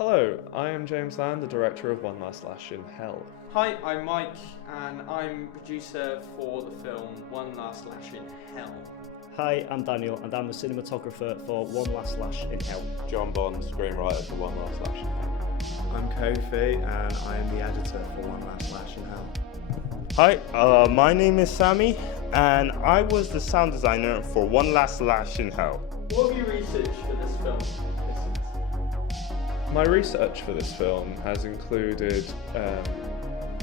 Hello, I am James Land, the director of One Last Lash in Hell. Hi, I'm Mike, and I'm producer for the film One Last Lash in Hell. Hi, I'm Daniel, and I'm the cinematographer for One Last Lash in Hell. John Bond, screenwriter for One Last Lash in Hell. I'm Kofi, and I am the editor for One Last Lash in Hell. Hi, my name is Sammy, and I was the sound designer for One Last Lash in Hell. What have you researched for this film? My research for this film has included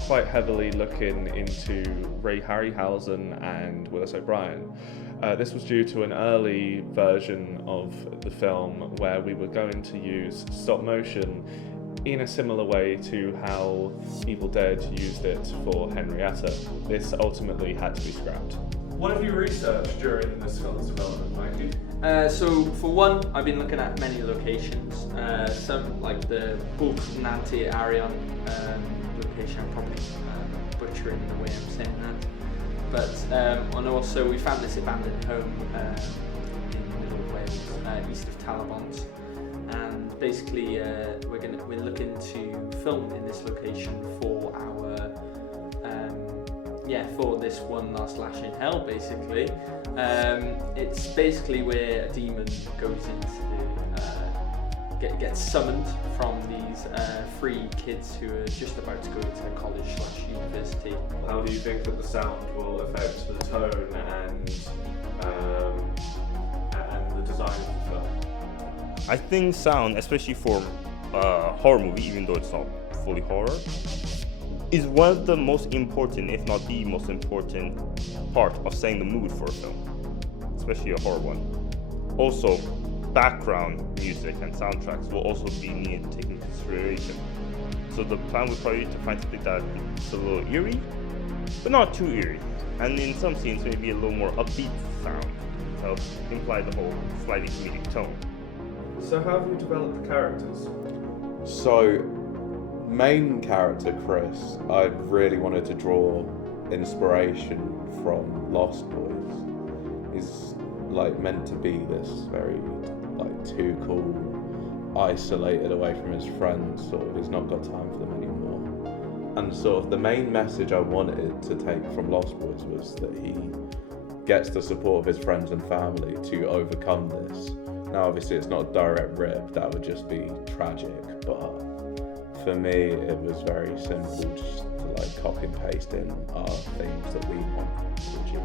quite heavily looking into Ray Harryhausen and Willis O'Brien. This was due to an early version of the film where we were going to use stop motion in a similar way to how Evil Dead used it for Henrietta. This ultimately had to be scrapped. What have you researched during this film's development, Mikey? So for one, I've been looking at many locations. Some like the Nanti Arion location. I'm probably butchering the way I'm saying that. But and also we found this abandoned home in the middle of Wales, east of Talabont. And basically, we're looking to film in this location for our for this One Last Lash in Hell. Basically, it's basically where a demon goes into gets summoned from these three kids who are just about to go to college/university. How do you think that the sound will affect the tone and the design of the film? I think sound, especially for a horror movie, even though it's not fully horror, is one of the most important, if not the most important, part of setting the mood for a film, especially a horror one. Also, background music and soundtracks will also be needed to take into consideration. So the plan would probably be to find something that's a little eerie, but not too eerie, and in some scenes maybe a little more upbeat sound to help imply the whole slightly comedic tone. So how have you developed the characters? So, main character Chris, I really wanted to draw inspiration from Lost Boys. He's like meant to be this very like too cool, isolated away from his friends, sort of. He's not got time for them anymore. And sort of the main message I wanted to take from Lost Boys was that he gets the support of his friends and family to overcome this. Now obviously it's not a direct rip, that would just be tragic, but for me it was very simple just to like copy and paste in our themes that we want to achieve.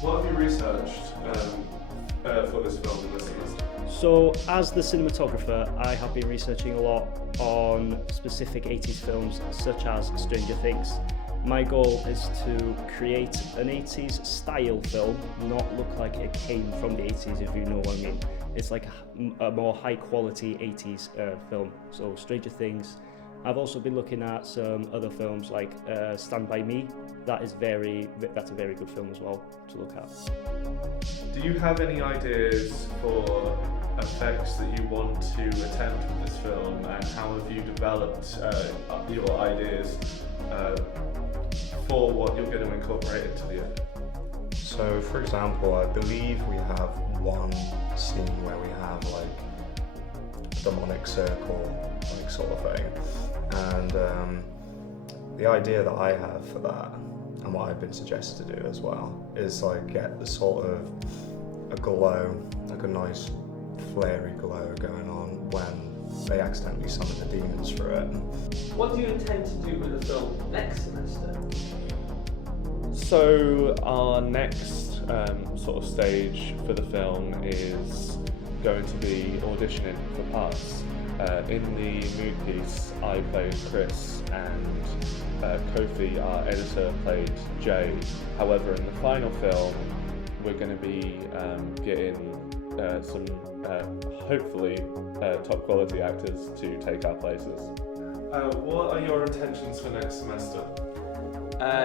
What have you researched for this film in this semester? So, as the cinematographer, I have been researching a lot on specific 80s films, such as Stranger Things. My goal is to create an 80s style film, not look like it came from the 80s, if you know what I mean. It's like a more high quality 80s film. So Stranger Things. I've also been looking at some other films like Stand By Me. That's a very good film as well to look at. Do you have any ideas for effects that you want to attempt with this film, and how have you developed your ideas for what you're going to incorporate into the edit? So, for example, I believe we have one scene where we have like a demonic circle, like sort of thing, and the idea that I have for that, and what I've been suggested to do as well, is like get the sort of a glow, like a nice flary glow going on when they accidentally summon the demons through it. What do you intend to do with the film next semester? So our next sort of stage for the film is going to be auditioning for parts. In the mood piece, I played Chris and Kofi, our editor, played Jay. However, in the final film, we're going to be getting some hopefully top quality actors to take our places. What are your intentions for next semester?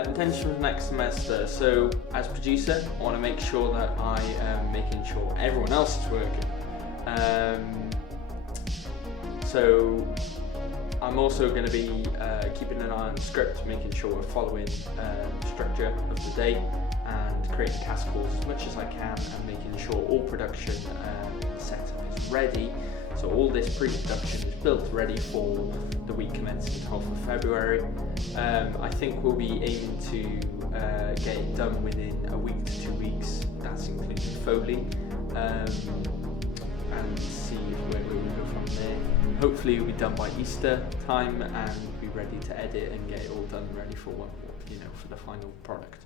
Intention for next semester. So, as producer, I want to make sure that I am making sure everyone else is working. So, I'm also going to be keeping an eye on the script, making sure we're following the structure of the day, and creating cast calls as much as I can, and making sure all production setup is ready So all this pre-production is built ready for the week commencing 12th of February. I think we'll be aiming to get it done within a week to 2 weeks. That's including Foley, and see where we go from there. Hopefully it'll be done by Easter time and be ready to edit and get it all done ready for for the final product.